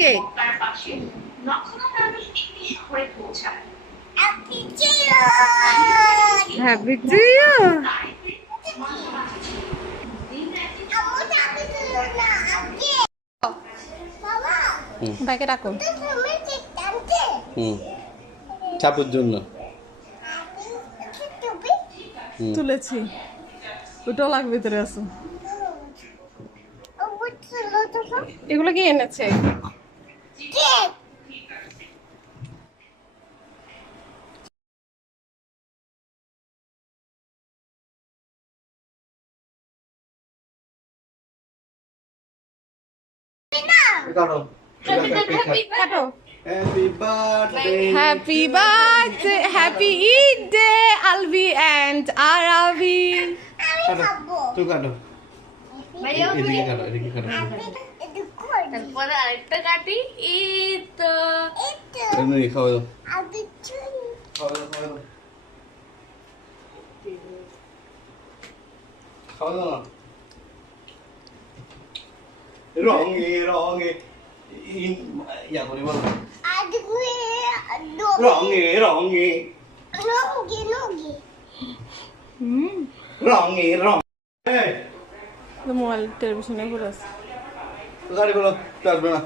Cake. Happy to you. ভাইকে ডাকো। চাপুর জন্য তুলেছি, ওটাও লাগবে, ভিতরে আছে। এগুলো কি এনেছে? কাটো। Happy birthday, happy birthday, happy Eid day Alvi and Arabi. তুই কাটো, এদিকে কাটো, এদিকে কাটো। তারপরে আরেকটা কাটি। ঈদ তো এমনি খাওয়া দাও, খাওয়া দাও, খাওয়া দাও, খাওয়া দাও না। রঙে রঙে ইয়া করি বলো, রঙে রঙে রঙে রঙে। মোবাইল টেলিভিশনে ঘুরে আছে। গাড়ি বলো, আসবে না।